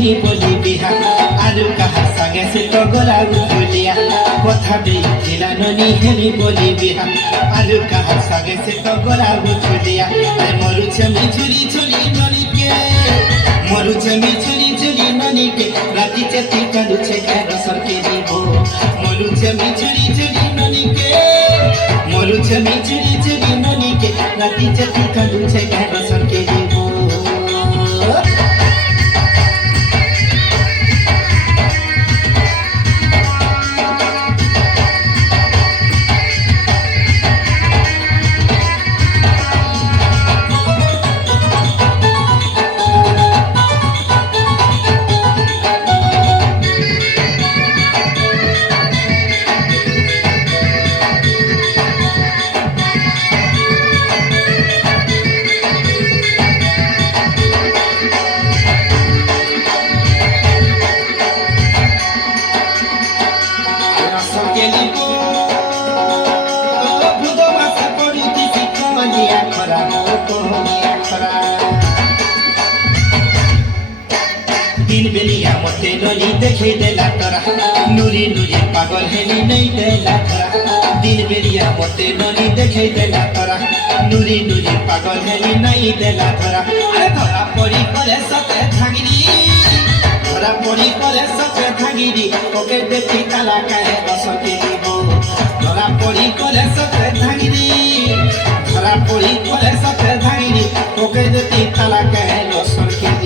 হেনি বলি বিহা আৰু কাহা সাগে সে তো গলা উঠলিয়া কথা দিলা ননি হেনি বলি বিহা আৰু কাহা সাগে সে তো গলা উঠলিয়া মরুছে মিছুরি ছুরি ননিকে মরুছে মিছুরি ছুরি ননিকে রাতি চেতি কাঁদুছে রসরকে দিব মরুছে মিছুরি ছুরি ননিকে মরুছে মিছুরি ছুরি ননিকে রাতি চেতি কাঁদুছে রসরকে দিব दिन बेलिया मते ननी देखे देला तोरा नुरी नुरी पागल हेनी नहीं देला तोरा दिन बेलिया मते ननी देखे देला तोरा नुरी नुरी पागल हेनी नहीं देला तोरा अरे धरा पड़ी करे सते भागिरी धरा पड़ी करे सते भागिरी ओके देखी ताला काहे बसके दीबो धरा पड़ी करे सते भागिरी धरा पड़ी करे सते भागिरी ओके देखी ताला काहे बसके